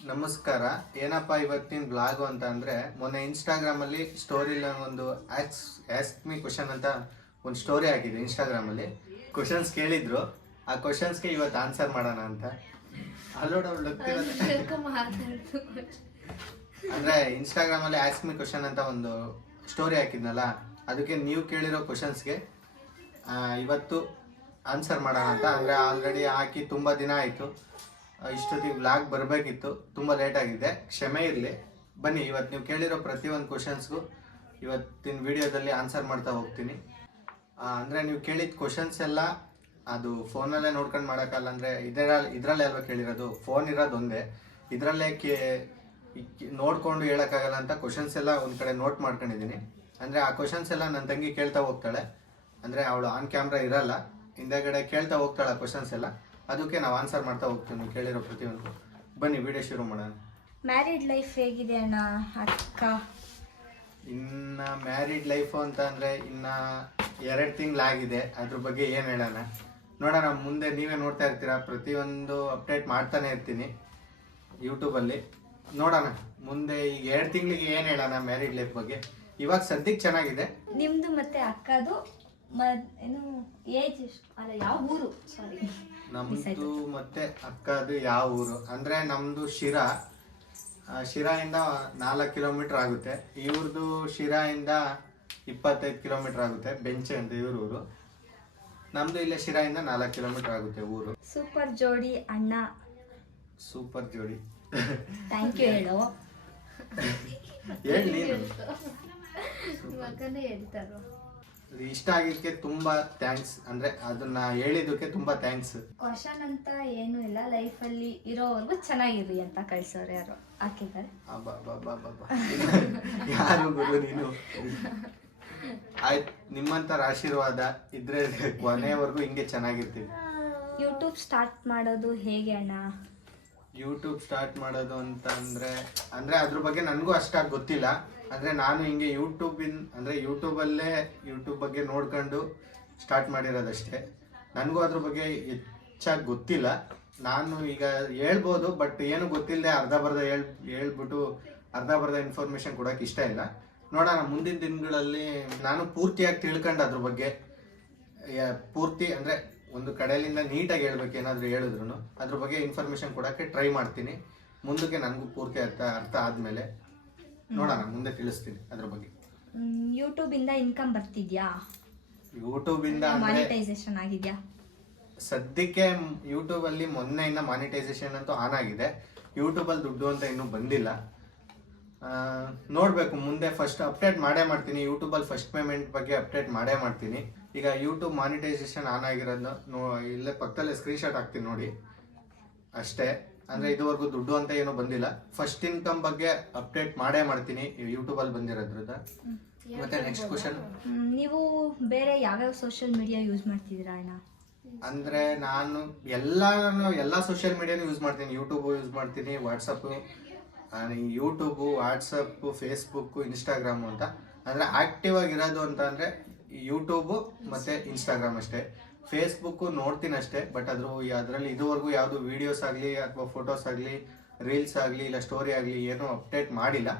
ನಮಸ್ಕಾರ. ಏನಪ್ಪ ಇವತ್ತಿನ ಬ್ಲಾಗು ಅಂತ ಅಂದರೆ, ಮೊನ್ನೆ ಇನ್ಸ್ಟಾಗ್ರಾಮಲ್ಲಿ ಸ್ಟೋರಿಲಿ ಒಂದು ಆಸ್ಕ್ ಮೀ ಕ್ವಶನ್ ಅಂತ ಒಂದು ಸ್ಟೋರಿ ಹಾಕಿದ್ದೆ ಇನ್ಸ್ಟಾಗ್ರಾಮಲ್ಲಿ. ಕ್ವಶನ್ಸ್ ಕೇಳಿದ್ರು, ಆ ಕ್ವಶನ್ಸ್ಗೆ ಇವತ್ತು ಆನ್ಸರ್ ಮಾಡೋಣ ಅಂತ. ಅಂದರೆ ಇನ್ಸ್ಟಾಗ್ರಾಮಲ್ಲಿ ಆಸ್ಕ್ ಮೀ ಕ್ವಶನ್ ಅಂತ ಒಂದು ಸ್ಟೋರಿ ಹಾಕಿದ್ನಲ್ಲ, ಅದಕ್ಕೆ ನೀವು ಕೇಳಿರೋ ಕ್ವಶನ್ಸ್ಗೆ ಇವತ್ತು ಆನ್ಸರ್ ಮಾಡೋಣ ಅಂತ. ಅಂದರೆ ಆಲ್ರೆಡಿ ಹಾಕಿ ತುಂಬ ದಿನ ಆಯಿತು, ಇಷ್ಟೊತ್ತಿಗೆ ಬ್ಲಾಗ್ ಬರಬೇಕಿತ್ತು, ತುಂಬ ಲೇಟ್ ಆಗಿದೆ, ಕ್ಷಮೆ ಇರಲಿ. ಬನ್ನಿ, ಇವತ್ತು ನೀವು ಕೇಳಿರೋ ಪ್ರತಿಯೊಂದು ಕ್ವಶನ್ಸ್ಗೂ ಇವತ್ತಿನ ವಿಡಿಯೋದಲ್ಲಿ ಆನ್ಸರ್ ಮಾಡ್ತಾ ಹೋಗ್ತೀನಿ. ಅಂದರೆ ನೀವು ಕೇಳಿದ ಕ್ವಶನ್ಸ್ ಎಲ್ಲ ಅದು ಫೋನಲ್ಲೇ ನೋಡ್ಕೊಂಡು ಮಾಡೋಕ್ಕಲ್ಲ, ಅಂದರೆ ಇದರಲ್ಲೇ ಅಲ್ವಾ ಕೇಳಿರೋದು, ಫೋನ್ ಇರೋದು ಒಂದೇ, ಇದರಲ್ಲೇ ನೋಡಿಕೊಂಡು ಹೇಳೋಕ್ಕಾಗಲ್ಲ ಅಂತ ಕ್ವಶನ್ಸ್ ಎಲ್ಲ ಒಂದು ಕಡೆ ನೋಟ್ ಮಾಡ್ಕೊಂಡಿದ್ದೀನಿ. ಅಂದರೆ ಆ ಕ್ವಶನ್ಸ್ ಎಲ್ಲ ನನ್ನ ತಂಗಿ ಕೇಳ್ತಾ ಹೋಗ್ತಾಳೆ, ಅಂದರೆ ಅವಳು ಆನ್ ಕ್ಯಾಮ್ರಾ ಇರಲ್ಲ, ಹಿಂದೆಗಡೆ ಕೇಳ್ತಾ ಹೋಗ್ತಾಳೆ ಕ್ವಶನ್ಸ್ ಎಲ್ಲ, ಅದಕ್ಕೆ ನಾವು ಆನ್ಸರ್ ಮಾಡ್ತಾ ಹೋಗ್ತೀವಿ ಕೇಳಿರೋ ಪ್ರತಿಯೊಂದು. ಬನ್ನಿ ವಿಡಿಯೋ ಶುರು ಮಾಡೋಣ. ಮ್ಯಾರಿಡ್ ಲೈಫ್ ಹೇಗಿದೆ ಅಣ್ಣ ಅಕ್ಕ? ಇನ್ನು ಮ್ಯಾರಿಡ್ ಲೈಫು ಅಂತ ಅಂದರೆ ಇನ್ನು 2 ತಿಂಗಳಾಗಿದೆ, ಅದ್ರ ಬಗ್ಗೆ ಏನು ಹೇಳೋಣ ನೋಡೋಣ. ಮುಂದೆ ನೀವೇ ನೋಡ್ತಾ ಇರ್ತೀರಾ, ಪ್ರತಿಯೊಂದು ಅಪ್ಡೇಟ್ ಮಾಡ್ತಾನೆ ಇರ್ತೀನಿ ಯೂಟ್ಯೂಬಲ್ಲಿ. ನೋಡೋಣ ಮುಂದೆ ಈಗ 2 ತಿಂಗಳಿಗೆ ಏನು ಹೇಳೋಣ ಮ್ಯಾರಿಡ್ ಲೈಫ್ ಬಗ್ಗೆ. ಇವಾಗ ಸದ್ಯಕ್ಕೆ ಚೆನ್ನಾಗಿದೆ. ನಿಮ್ಮದು ಮತ್ತೆ ಅಕ್ಕದು ಏನು ಏಜ್ ಎಷ್ಟು, ಅಲ್ಲ ಯಾವ ಊರು? ಸಾರಿ, ನಮ್ಮದು ಮತ್ತೆ ಅಕ್ಕದು ಯಾವ ಊರು ಅಂದರೆ ನಮ್ಮದು ಶಿರಾಯಿಂದ 4 ಕಿಲೋಮೀಟ್ರ್ ಆಗುತ್ತೆ. ಇವ್ರದ್ದು ಶಿರಾಯಿಂದ 25 ಕಿಲೋಮೀಟ್ರ್ ಆಗುತ್ತೆ, ಬೆಂಚೆ ಅಂತ ಇವ್ರ ಊರು. ನಮ್ಮದು ಇಲ್ಲೇ ಶಿರಾಯಿಂದ 4 ಕಿಲೋಮೀಟ್ರ್ ಆಗುತ್ತೆ ಊರು. ಸೂಪರ್ ಜೋಡಿ ಅಣ್ಣ. ಸೂಪರ್ ಜೋಡಿ. ಥ್ಯಾಂಕ್ ಯು ಹೇಳು. ಹೇಳಿ ನೀನು. ಹೇಳ್ತಾರೋ ಇಷ್ಟ ಆಗಿದ್ದಕ್ಕೆ ತುಂಬಾ ಥ್ಯಾಂಕ್ಸ್, ಅಂದ್ರೆ ಅದನ್ನ ಹೇಳಿದ್ದಕ್ಕೆ ತುಂಬಾ ಥ್ಯಾಂಕ್ಸ್. ಕ್ವಶನ್ ಅಂತ ಏನು ಇಲ್ಲ, ಲೈಫಲ್ಲಿ ಇರೋವರೆಗೂ ಚೆನ್ನಾಗಿರಿ ಅಂತ ಕಳ್ಸೋರು ಯಾರು ಹಾಕಿದ್ದಾರೆ. ಯಾರು ಗುರು ನೀನು? ಆಯ್ತು, ನಿಮ್ಮಂತರ ಆಶೀರ್ವಾದ ಇದ್ರೆ ಕೊನೆವರೆಗೂ ಹಿಂಗೆ ಚೆನ್ನಾಗಿರ್ತೀವಿ. ಯೂಟ್ಯೂಬ್ ಸ್ಟಾರ್ಟ್ ಮಾಡೋದು ಹೇಗೆ ಅಣ್ಣ? ಯೂಟ್ಯೂಬ್ ಸ್ಟಾರ್ಟ್ ಮಾಡೋದು ಅಂತ ಅಂದ್ರೆ ಅದ್ರ ಬಗ್ಗೆ ನನಗೂ ಅಷ್ಟಾಗಿ ಗೊತ್ತಿಲ್ಲ. ಅಂದರೆ ನಾನು ಹಿಂಗೆ ಯೂಟ್ಯೂಬ್ ಬಗ್ಗೆ ನೋಡ್ಕೊಂಡು ಸ್ಟಾರ್ಟ್ ಮಾಡಿರೋದಷ್ಟೇ. ನನಗೂ ಅದ್ರ ಬಗ್ಗೆ ಹೆಚ್ಚಾಗಿ ಗೊತ್ತಿಲ್ಲ. ನಾನು ಈಗ ಹೇಳ್ಬೋದು, ಬಟ್ ಏನು ಗೊತ್ತಿಲ್ಲದೆ ಹೇಳ್ಬಿಟ್ಟು ಅರ್ಧ ಬರ್ಧ ಇನ್ಫಾರ್ಮೇಷನ್ ಕೊಡೋಕೆ ಇಷ್ಟ ಇಲ್ಲ. ನೋಡೋಣ ಮುಂದಿನ ದಿನಗಳಲ್ಲಿ ನಾನು ಪೂರ್ತಿಯಾಗಿ ತಿಳ್ಕೊಂಡು ಅದ್ರ ಬಗ್ಗೆ ಪೂರ್ತಿ ಅಂದರೆ ಒಂದು ಕಡೆಯಿಂದ ನೀಟಾಗಿ ಹೇಳ್ಬೇಕು. ಏನಾದರೂ ಹೇಳಿದ್ರು ಅದ್ರ ಬಗ್ಗೆ ಇನ್ಫಾರ್ಮೇಷನ್ ಕೊಡೋಕ್ಕೆ ಟ್ರೈ ಮಾಡ್ತೀನಿ. ಮುಂದಕ್ಕೆ ನನಗೂ ಪೂರ್ತಿ ಅರ್ಥ ಆದಮೇಲೆ ನೋಡೋಣ, ಮುಂದೆ ತಿಳಿಸ್ತೀನಿ ಅದ್ರ ಬಗ್ಗೆ. ಯೂಟ್ಯೂಬ್ ಇಂದ ಇನ್ಕಮ್ ಬರ್ತಿದ್ಯಾ? ಯೂಟ್ಯೂಬ್ ಇಂದ ಮಾನಿಟೈಸೇಷನ್ ಆಗಿದ್ಯಾ? ಸದ್ಯಕ್ಕೆ ಯೂಟ್ಯೂಬ್ ಅಲ್ಲಿ ಮೊನ್ನೆಯಿಂದ ಮಾನಿಟೈಸೇಷನ್ ಅಂತೂ ಆನ್ ಆಗಿದೆ. ಯೂಟ್ಯೂಬ್ ಅಲ್ಲಿ ದುಡ್ಡು ಅಂತ ಇನ್ನೂ ಬಂದಿಲ್ಲ. ನೋಡ್ಬೇಕು ಮುಂದೆ. ಫಸ್ಟ್ ಅಪ್ಡೇಟ್ ಮಾಡೇ ಮಾಡ್ತೀನಿ, ಯೂಟ್ಯೂಬ್ ಅಲ್ಲಿ ಫಸ್ಟ್ ಪೇಮೆಂಟ್ ಬಗ್ಗೆ ಅಪ್ಡೇಟ್ ಮಾಡೇ ಮಾಡ್ತೀನಿ. ಈಗ ಯೂಟ್ಯೂಬ್ ಮಾನಿಟೈಸೇಷನ್ ಆನ್ ಆಗಿರೋದು ಇಲ್ಲೇ ಪಕ್ಕದಲ್ಲೇ ಸ್ಕ್ರೀನ್ಶಾಟ್ ಹಾಕ್ತೀನಿ ನೋಡಿ, ಅಷ್ಟೇ. ಅಂದ್ರೆ ಇದುವರೆಗೂ ದುಡ್ಡು ಅಂತ ಏನೂ ಬಂದಿಲ್ಲ. ಫಸ್ಟ್ ಇನ್ಕಮ್ ಬಗ್ಗೆ ಅಪ್ಡೇಟ್ ಮಾಡೇ ಮಾಡ್ತೀನಿ ಯೂಟ್ಯೂಬ್ ಅಲ್ಲಿ ಬಂದಿರೋದ್ರಿಂದ. ಮತ್ತೆ ನೆಕ್ಸ್ಟ್ ಕ್ವಶನ್, ನೀವು ಬೇರೆ ಯಾವ್ಯಾವ ಸೋಷಿಯಲ್ ಮೀಡಿಯಾ ಯೂಸ್ ಮಾಡ್ತಿದ್ದೀರಾ ಅಣ್ಣ? ಅಂದ್ರೆ ನಾನು ಎಲ್ಲ ಸೋಷಿಯಲ್ ಮೀಡಿಯಾನು ಯೂಸ್ ಮಾಡ್ತೀನಿ. ಯೂಟ್ಯೂಬ್ ಯೂಸ್ ಮಾಡ್ತೀನಿ, ವಾಟ್ಸಪ್, ಫೇಸ್ಬುಕ್, ಇನ್ಸ್ಟಾಗ್ರಾಮ್ ಅಂತ. ಅಂದ್ರೆ ಆಕ್ಟಿವ್ ಆಗಿರೋದು ಅಂತ ಅಂದ್ರೆ ಯೂಟ್ಯೂಬ್ ಮತ್ತೆ ಇನ್ಸ್ಟಾಗ್ರಾಮ್ ಅಷ್ಟೇ. ಫೇಸ್ಬುಕ್ ನೋಡ್ತೀನಿ ಅಷ್ಟೇ, ಬಟ್ ಅದರಲ್ಲಿ ಇದುವರೆಗೂ ಯಾವುದು ವಿಡಿಯೋಸ್ ಆಗಲಿ ಅಥವಾ ಫೋಟೋಸ್ ಆಗಲಿ, ರೀಲ್ಸ್ ಆಗಲಿ, ಇಲ್ಲ ಸ್ಟೋರಿ ಆಗಲಿ ಏನೂ ಅಪ್ಡೇಟ್ ಮಾಡಿಲ್ಲ.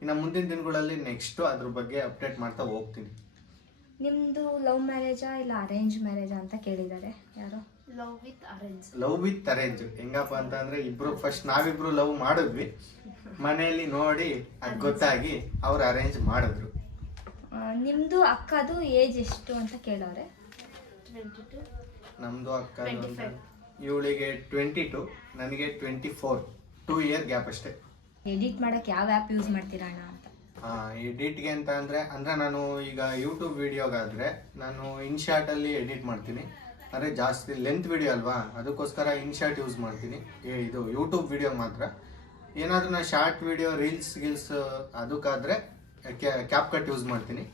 ಇನ್ನು ಮುಂದಿನ ದಿನಗಳಲ್ಲಿ ನೆಕ್ಸ್ಟು ಅದ್ರ ಬಗ್ಗೆ ಅಪ್ಡೇಟ್ ಮಾಡ್ತಾ ಹೋಗ್ತೀನಿ. ನಿಮ್ಮದು ಲವ್ ಮ್ಯಾರೇಜಾ ಇಲ್ಲ ಅರೇಂಜ್ ಮ್ಯಾರೇಜಾ ಅಂತ ಕೇಳಿದ್ದಾರೆ ಯಾರು? ಲವ್ ವಿತ್ ಅರೇಂಜ್ ಹೆಂಗಪ್ಪ ಅಂತ ಅಂದ್ರೆ ನಾವಿಬ್ರು ಲವ್ ಮಾಡಿದ್ವಿ, ಮನೆಯಲ್ಲಿ ನೋಡಿ ಅದು ಗೊತ್ತಾಗಿ ಅವ್ರು ಅರೇಂಜ್ ಮಾಡಿದ್ರು. ನಿಮ್ಮದು ಅಕ್ಕದು ಏಜ್ ಎಷ್ಟು ಅಂತ ಕೇಳೋರೆ? 22. ನಮ್ದು ಅಕ್ಕ ಇವಳಿಗೆ 22, ನನಗೆ 24, 2 ಇಯರ್ ಗ್ಯಾಪ್ ಅಷ್ಟೇ. ಎಡಿಟ್ ಮಾಡಕ್ಕೆ ಯಾವ ಆ್ಯಪ್ ಯೂಸ್ ಮಾಡ್ತೀರಾ ಅಣ್ಣ ಅಂತ? ಎಡಿಟ್ಗೆ ಅಂತ ಅಂದ್ರೆ ನಾನು ಈಗ ಯೂಟ್ಯೂಬ್ ವಿಡಿಯೋಗಾದ್ರೆ ನಾನು ಇನ್ಶಾರ್ಟಲ್ಲಿ ಎಡಿಟ್ ಮಾಡ್ತೀನಿ. ಅಂದರೆ ಜಾಸ್ತಿ ಲೆಂತ್ ವಿಡಿಯೋ ಅಲ್ವಾ, ಅದಕ್ಕೋಸ್ಕರ ಇನ್ಶಾರ್ಟ್ ಯೂಸ್ ಮಾಡ್ತೀನಿ. ಇದು ಯೂಟ್ಯೂಬ್ ವಿಡಿಯೋ ಮಾತ್ರ. ಏನಾದರೂ ನಾನು ಶಾರ್ಟ್ ವಿಡಿಯೋ, ರೀಲ್ಸ್ ಅದಕ್ಕಾದರೆ ಕ್ಯಾಪ್ ಕಟ್ ಯೂಸ್ ಮಾಡ್ತೀನಿ.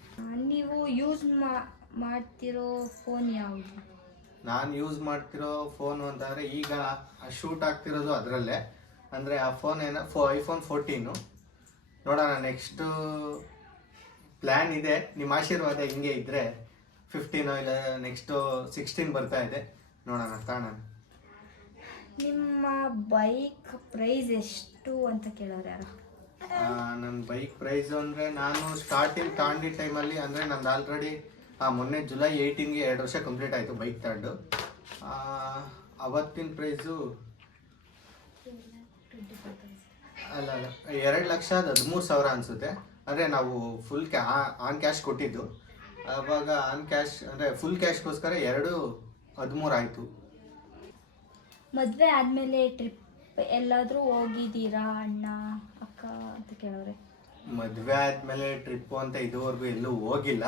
ನೀವು ಯೂಸ್ ಮಾಡ್ತಿರೋ ಫೋನ್ ಯಾವುದು? ನಾನು ಯೂಸ್ ಮಾಡ್ತಿರೋ ಫೋನು ಅಂತಂದರೆ ಈಗ ಶೂಟ್ ಆಗ್ತಿರೋದು ಅದರಲ್ಲೇ. ಅಂದರೆ ಆ ಫೋನ್ ಐಫೋನ್ 14. ನೋಡೋಣ, ನೆಕ್ಸ್ಟು ಪ್ಲ್ಯಾನ್ ಇದೆ. ನಿಮ್ಮ ಆಶೀರ್ವಾದ ಹಿಂಗೆ ಇದ್ದರೆ 15 ಇಲ್ಲ ನೆಕ್ಸ್ಟು 16 ಬರ್ತಾ ಇದೆ, ನೋಡೋಣ ತಾಣ. ನಿಮ್ಮ ಬೈಕ್ ಪ್ರೈಸ್ ಎಷ್ಟು ಅಂತ ಕೇಳೋರು ಯಾರು? ನನ್ನ ಬೈಕ್ ಪ್ರೈಸ್ ಅಂದರೆ ನಾನು ಸ್ಟಾರ್ಟಿಂಗ್ ತಗೊಂಡಿದ್ದ ಟೈಮಲ್ಲಿ ಅಂದರೆ ನಂದು ಆಲ್ರೆಡಿ ಮೊನ್ನೆ ಜುಲೈ 18ಗೆ 2 ವರ್ಷ ಕಂಪ್ಲೀಟ್ ಆಯಿತು ಬೈಕ್ ತಗೊಂಡು. ಅವತ್ತಿನ ಪ್ರೈಸು ಅಲ್ಲ 2,13,000 ಅನಿಸುತ್ತೆ. ಅಂದರೆ ನಾವು ಫುಲ್ ಆನ್ ಕ್ಯಾಶ್ ಕೊಟ್ಟಿದ್ದು. ಆವಾಗ ಆನ್ ಕ್ಯಾಶ್ ಅಂದರೆ ಫುಲ್ ಕ್ಯಾಶ್ಗೋಸ್ಕರ 2,13 ಆಯಿತು. ಮದುವೆ ಆದಮೇಲೆ ಟ್ರಿಪ್ ಎಲ್ಲಾದರೂ ಹೋಗಿದ್ದೀರಾ ಅಣ್ಣ ಅಕ್ಕ ಅಂತ ಕೇಳೋರೆ? ಮದುವೆ ಆದಮೇಲೆ ಟ್ರಿಪ್ಪು ಅಂತ ಇದುವರೆಗೂ ಎಲ್ಲೂ ಹೋಗಿಲ್ಲ.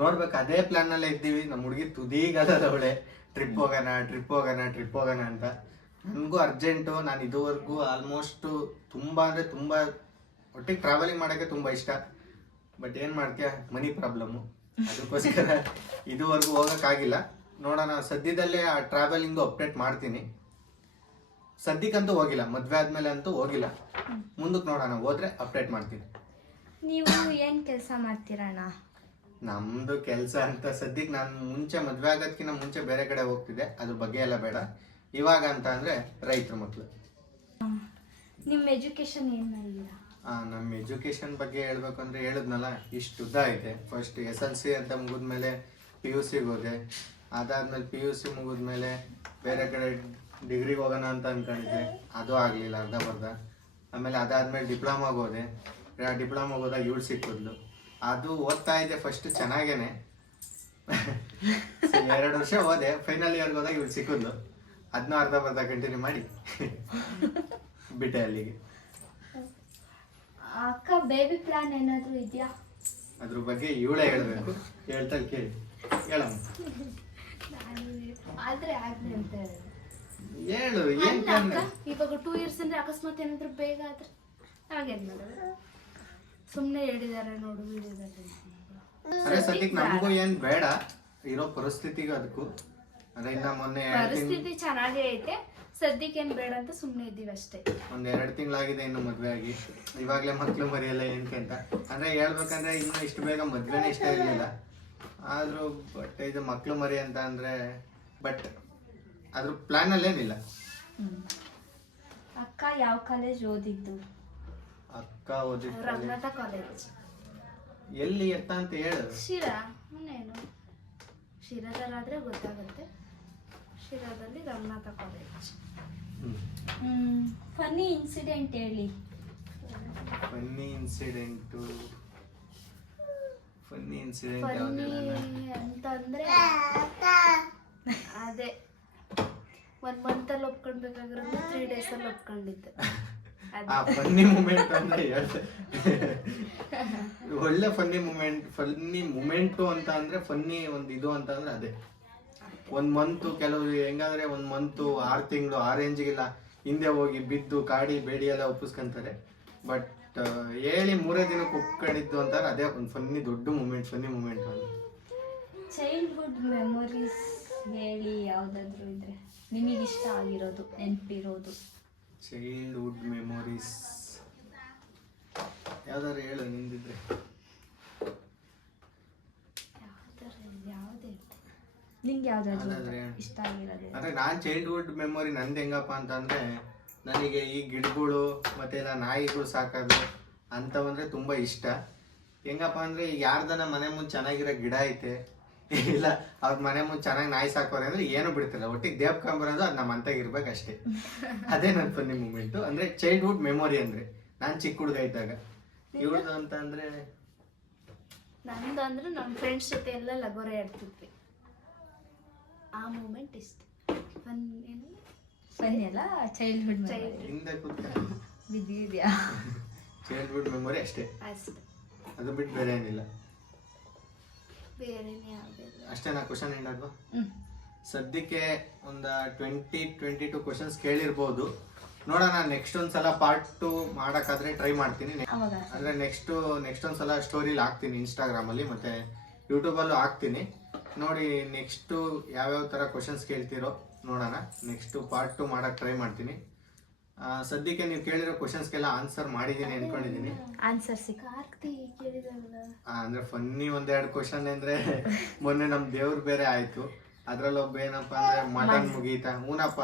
ನೋಡ್ಬೇಕು, ಅದೇ ಪ್ಲ್ಯಾನಲ್ಲೇ ಇದ್ದೀವಿ. ನಮ್ಮ ಹುಡುಗಿ ತುದಿಗದವಳೆ ಟ್ರಿಪ್ ಹೋಗೋಣ ಅಂತ. ನನಗೂ ಅರ್ಜೆಂಟು. ನಾನು ಇದುವರೆಗೂ ಆಲ್ಮೋಸ್ಟು ತುಂಬ ಅಂದರೆ ತುಂಬ ಒಟ್ಟಿಗೆ ಟ್ರಾವೆಲಿಂಗ್ ಮಾಡೋಕ್ಕೆ ತುಂಬ ಇಷ್ಟ. ಬಟ್ ಏನು ಮಾಡ್ತೀಯ, ಮನಿ ಪ್ರಾಬ್ಲಮ್ಮು. ಅದಕ್ಕೋಸ್ಕರ ಇದುವರೆಗೂ ಹೋಗೋಕ್ಕಾಗಿಲ್ಲ. ನೋಡೋಣ, ಸದ್ಯದಲ್ಲೇ ಆ ಟ್ರಾವೆಲಿಂಗು ಅಪ್ಡೇಟ್ ಮಾಡ್ತೀನಿ. ಸದ್ಯಕ್ಕಂತೂ ಹೋಗಿಲ್ಲ, ಮದುವೆ ಆದಮೇಲೆ ಅಂತೂ ಹೋಗಿಲ್ಲ. ಮುಂದಕ್ಕೆ ನೋಡೋಣ, ಹೋದರೆ ಅಪ್ಡೇಟ್ ಮಾಡ್ತೀನಿ. ನೀವು ಏನು ಕೆಲಸ ಮಾಡ್ತೀರಣ್ಣ? ನಮ್ಮದು ಕೆಲಸ ಅಂತ ಸದ್ಯಕ್ಕೆ ನಾನು ಮುಂಚೆ ಮದುವೆ ಆಗೋದಕ್ಕಿಂತ ಮುಂಚೆ ಬೇರೆ ಕಡೆ ಹೋಗ್ತಿದ್ದೆ. ಅದ್ರ ಬಗ್ಗೆ ಎಲ್ಲ ಬೇಡ. ಇವಾಗ ಅಂತ ಅಂದರೆ ರೈತರ ಮಕ್ಕಳು. ನಿಮ್ಮ ಎಜುಕೇಷನ್ ಏನು ಮಾಡಿದ್ದೀರಾ? ನಮ್ಮ ಎಜುಕೇಷನ್ ಬಗ್ಗೆ ಹೇಳ್ಬೇಕು ಅಂದರೆ ಹೇಳಿದ್ನಲ್ಲ, ಇಷ್ಟು ಉದ್ದ ಐತೆ. ಫಸ್ಟ್ SLC ಅಂತ ಮುಗಿದ್ಮೇಲೆ PUC ಹೋದೆ. ಅದಾದ್ಮೇಲೆ PUC ಮುಗಿದ್ಮೇಲೆ ಬೇರೆ ಕಡೆ ಡಿಗ್ರಿಗೆ ಹೋಗೋಣ ಅಂತ ಅಂದ್ಕೊಂಡಿದ್ದೆ, ಅದು ಆಗಲಿಲ್ಲ, ಅರ್ಧಂಬರ್ಧ. ಆಮೇಲೆ ಅದಾದ್ಮೇಲೆ ಡಿಪ್ಲೊಮಾಗೆ ಹೋದೆ. ಡಿಪ್ಲೊಮಾಗೆ ಹೋದಾಗ ಇವಳು ಸಿಕ್ಕಿದ್ಲು. ಅದು ಓದ್ತಾ ಇದ್ದೆ ಫಸ್ಟ್ ಚೆನ್ನಾಗೇನೆ. 2 ವರ್ಷ ಹೋದೆ. ಫೈನಲ್ ಇಯರ್ಗೆ ಹೋದಾಗ ಇವಳು ಸಿಕ್ಕಿದ್ಲು. ಅದನ್ನೂ ಅರ್ಧಂಬರ್ಧ ಕಂಟಿನ್ಯೂ ಮಾಡಿ ಬಿಟ್ಟೆ ಅಲ್ಲಿಗೆ. ಅಕ್ಕ ಬೇಬಿ ಪ್ಲಾನ್ ಏನಾದರೂ ಇದೆಯಾ? ಅದ್ರ ಬಗ್ಗೆ ಇವಳೇ ಹೇಳಬೇಕು. ಹೇಳ್ತಾರೆ ಕೇಳಿ, ಹೇಳಮ್ಮ. ಆದರೆ ಆಗಲಿ ಅಂತ ಹೇಳು, ಏನು ಪ್ಲಾನ್? ಇವಾಗ 2 ಇಯರ್ಸ್ ಅಂದರೆ ಅಕಸ್ಮಾತ್ ಏನಾದರೂ ಬೇಗ ಆದರೆ ಹಾಗೇನು ಮಾಡೋದು? ಸುಮ್ಮನೆ ಹೇಳಿದ್ದಾರೆ ನೋಡು ವಿಡಿಯೋದಲ್ಲಿ. ಅದೇ ಸದ್ಯಕ್ಕೆ ನಮಗೂ ಏನು ಬೇಡ, ಇರೋ ಪರಿಸ್ಥಿತಿಗೆ ಅದಕ್ಕೂ. ಅದೇ ಇನ್ನ ಮೊನ್ನೆ ಪರಿಸ್ಥಿತಿ ಚೆನ್ನಾಗೇ ಐತೆ, ಸದ್ಯಕ್ಕೆ ಏನು ಬೇಡ ಅಂತ ಸುಮ್ಮನೆ ಇದ್ದೀವಿ ಅಷ್ಟೇ. ಒಂದು 2 ತಿಂಗಳಾಗಿದೆ ಇನ್ನು ಮದುವೆ ಆಗಿ. ಇವಾಗಲೇ ಮಕ್ಕಳು ಮರಿಯಲ್ಲ ಏನಕ್ಕೆ ಅಂತ. ಅಂದರೆ ಹೇಳ್ಬೇಕಂದ್ರೆ ಇನ್ನೂ ಇಷ್ಟು ಬೇಗ ಮದುವೆನೇ ಇಷ್ಟ ಇರಲಿಲ್ಲ. ಆದರೂ ಬಟ್ ಇದು ಮಕ್ಕಳು ಮರಿ ಅಂತ ಅಂದರೆ ಬಟ್ ಅದ್ರ ಪ್ಲ್ಯಾನಲ್ಲೇನಿಲ್ಲ. ಅಕ್ಕ ಯಾವ ಕಾಲೇಜ್ ಓದಿದ್ದು? ಅಕ್ಕ ಓದಿದ್ದು ರಂಗನಾಥ ಕಾಲೇಜ್. ಎಲ್ಲಿ ಎತ್ತ ಅಂತ ಹೇಳು. ಶಿರಾ. ಇನ್ನೇನು ಶಿರಾದಲ್ಲಾದರೆ ಗೊತ್ತಾಗುತ್ತೆ. ಶಿರಾದಲ್ಲಿ ರಂಗನಾಥ ಕಾಲೇಜ್. ಫನ್ನಿ ಇನ್ಸಿಡೆಂಟ್ ಹೇಳಿ. ಫನ್ನಿ ಇನ್ಸಿಡೆಂಟ್ ಫನ್ನಿ ಅಂತಂದ್ರೆ ಅದೇ 1 ಮಂತಲ್ಲಿ ಒಪ್ಕೊಳ್ಬೇಕಾಗಿರೋದು 3 ಡೇಸಲ್ಲಿ ಒಪ್ಕೊಂಡಿದ್ದೆ. ಫನ್ನಿ ಮೂಮೆಂಟ್ ಅಂದ್ರೆ ಒಳ್ಳೆ ಫನ್ನಿ ಮೂಮೆಂಟು ಅಂತ ಅಂದ್ರೆ ಫನ್ನಿ ಒಂದು ಇದು ಅಂತ ಅಂದ್ರೆ ಅದೇ 1 ಮಂತು. ಕೆಲವು ಹೆಂಗಂದ್ರೆ 1 ಮಂತು 6 ತಿಂಗಳು ಆ ರೇಂಜ್ಗಿಲ್ಲ, ಹಿಂದೆ ಹೋಗಿ ಬಿದ್ದು ಕಾಡಿ ಬೇಡಿ ಎಲ್ಲ ಒಪ್ಪಿಸ್ಕೊಂತಾರೆ. ಬಟ್ ಹೇಳಿ 3 ದಿನಕ್ಕೆ ಒಪ್ಕೊಂಡಿದ್ದು ಅಂತಾರೆ, ಅದೇ ಒಂದು ಫನ್ನಿ ದೊಡ್ಡ ಫನ್ನಿ ಮೂಮೆಂಟ್. ಚೈಲ್ಡ್ಹುಡ್ ಮೆಮೊರೀಸ್ ಹೇಳಿ, ಯಾವುದಾದ್ರೂ ಇದ್ರೆ ನಿಮಗೆ ಇಷ್ಟ ಆಗಿರೋದು, ನೆನಪಿರೋದು. ಚೈಲ್ಡ್ಹುಡ್ ಮೆಮೊರೀಸ್ ಯಾವ್ದಾರು ಹೇಳು ನಿಂದಿದ್ರೆ. ನಿಂಗೆ ಯಾವ್ದಾದ್ರು ಇಷ್ಟ ಆಗಿರೋದು? ಅಂದ್ರೆ ನಾನು ಚೈಲ್ಡ್ಹುಡ್ ಮೆಮೊರಿ ನಂದು ಹೆಂಗಪ್ಪ ಅಂತಂದ್ರೆ, ನನಗೆ ಈ ಗಿಡಗಳು ಮತ್ತೆ ಎಲ್ಲ ನಾಯಿಗಳು ಸಾಕೋದು ಅಂತವಂದ್ರೆ ತುಂಬಾ ಇಷ್ಟ. ಹೆಂಗಪ್ಪ ಅಂದ್ರೆ ಈಗ ಯಾರ್ದನ ಮನೆ ಮುಂದೆ ಚೆನ್ನಾಗಿರೋ ಗಿಡ ಐತೆ, ಇಲ್ಲ ಅವ್ರ ಮನೆ ಮುಂದೆ ಚೆನ್ನಾಗಿ ನಾಯಿ ಸಾಕೋರೆ ಅಂದ್ರೆ ಏನು ಬಿಡ್ತಿಲ್ಲ, ಒಟ್ಟಿಗೆ ದೇವ್ಕೊಂಬರೋದು ಅದು ನಮ್ಮ ಅಂತಾಗ ಇರ್ಬೇಕಷ್ಟೇ. ಅದೇ ನನ್ನ ಫನ್ನಿ ಮೂಮೆಂಟು. ಅಂದ್ರೆ ಚೈಲ್ಡ್ಹುಡ್ ಮೆಮೊರಿ ಅಂದ್ರೆ ನಾನು ಚಿಕ್ಕ ಹುಡುಗ ಇದ್ದಾಗ. ಇವ್ರದ್ದು ಅಂತ ಅಂದ್ರೆ ನಂದು ಅಂದ್ರೆ ನಮ್ಮ ಫ್ರೆಂಡ್ಸ್ ಜೊತೆ ಎಲ್ಲ ಲಗೋರಿ ಆಡ್ತಿದ್ವಿ, ಆ ಮೂಮೆಂಟ್ ಇಷ್ಟ. ಫನ್ನಿ ಅಲ್ಲ, ಚೈಲ್ಡ್ಹುಡ್ ಹಿಂದೆ ಕೂತ ಬಿದ್ದಿದ್ಯಾ? ಚೈಲ್ಡ್ಹುಡ್ ಮೆಮೊರಿ ಅಷ್ಟೇ, ಅದು ಬಿಟ್ಟು ಬೇರೆ ಏನಿಲ್ಲ. ಅಷ್ಟೇ ನಾ ಕ್ವಶನ್ ಏನಾದ್ರು ಸದ್ಯಕ್ಕೆ ಒಂದು 20-22 ಕ್ವಶನ್ಸ್ ಕೇಳಿರ್ಬೋದು. ನೋಡೋಣ, ನೆಕ್ಸ್ಟ್ ಒಂದ್ಸಲ ಪಾರ್ಟ್ 2 ಮಾಡೋಕ್ಕಾದ್ರೆ ಟ್ರೈ ಮಾಡ್ತೀನಿ. ಅಂದರೆ ನೆಕ್ಸ್ಟ್ ಒಂದ್ಸಲ ಸ್ಟೋರಿಲಿ ಹಾಕ್ತೀನಿ, ಇನ್ಸ್ಟಾಗ್ರಾಮಲ್ಲಿ ಮತ್ತು ಯೂಟ್ಯೂಬಲ್ಲೂ ಹಾಕ್ತೀನಿ. ನೋಡಿ ನೆಕ್ಸ್ಟು ಯಾವ್ಯಾವ ಥರ ಕ್ವಶನ್ಸ್ ಕೇಳ್ತಿರೋ ನೋಡೋಣ. ನೆಕ್ಸ್ಟು ಪಾರ್ಟ್ 2 ಮಾಡೋಕ್ಕೆ ಟ್ರೈ ಮಾಡ್ತೀನಿ. ಸದ್ಯಕ್ಕೆ ನೀವು ಕೇಳಿರೋ ಕ್ವಶನ್ಸ್ಗೆಲ್ಲ ಆನ್ಸರ್ ಮಾಡಿದ್ದೀನಿ ಅನ್ಕೊಂಡಿದ್ದೀನಿ. ಆನ್ಸರ್ ಅಂದ್ರೆ ಫನ್ನಿ 1-2 ಕ್ವಶನ್ ಅಂದ್ರೆ ಮೊನ್ನೆ ನಮ್ ದೇವ್ರು ಬೇರೆ ಆಯ್ತು. ಅದ್ರಲ್ಲಿ ಒಬ್ಬ ಏನಪ್ಪಾ ಅಂದ್ರೆ ಮಟನ್ ಮುಗೀತಾ, ಹೂನಪ್ಪ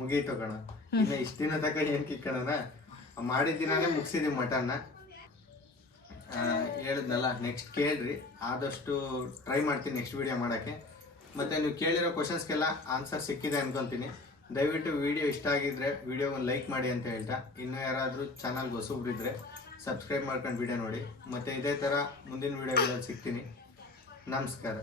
ಮುಗೀತು ಕಣ, ಇನ್ನ ಇಷ್ಟ ದಿನ ತಕ ಏನ್ ಕಿಕ್ಕಣ ಮಾಡಿದ ದಿನಾನೇ ಮುಗಿಸಿದ್ದೀವಿ ಮಟನ್ನ. ಹೇಳಿದ್ನಲ್ಲ ನೆಕ್ಸ್ಟ್ ಕೇಳ್ರಿ, ಆದಷ್ಟು ಟ್ರೈ ಮಾಡ್ತೀನಿ ನೆಕ್ಸ್ಟ್ ವಿಡಿಯೋ ಮಾಡೋಕ್ಕೆ. ಮತ್ತು ನೀವು ಕೇಳಿರೋ ಕ್ವಶನ್ಸ್ಗೆಲ್ಲ ಆನ್ಸರ್ ಸಿಕ್ಕಿದೆ ಅನ್ಕೊತೀನಿ. ದಯವಿಟ್ಟು ವಿಡಿಯೋ ಇಷ್ಟ ಆಗಿದ್ರೆ ವಿಡಿಯೋಗೊಂದು ಲೈಕ್ ಮಾಡಿ ಅಂತ ಹೇಳ್ತಾ, ಇನ್ನೂ ಯಾರಾದರೂ ಚಾನಲ್ಗೆ ಹೊಸಬ್ರಿದ್ರೆ ಸಬ್ಸ್ಕ್ರೈಬ್ ಮಾಡ್ಕೊಂಡು ವಿಡಿಯೋ ನೋಡಿ. ಮತ್ತು ಇದೇ ಥರ ಮುಂದಿನ ವಿಡಿಯೋಗಳಲ್ಲಿ ಸಿಗ್ತೀನಿ. ನಮಸ್ಕಾರ.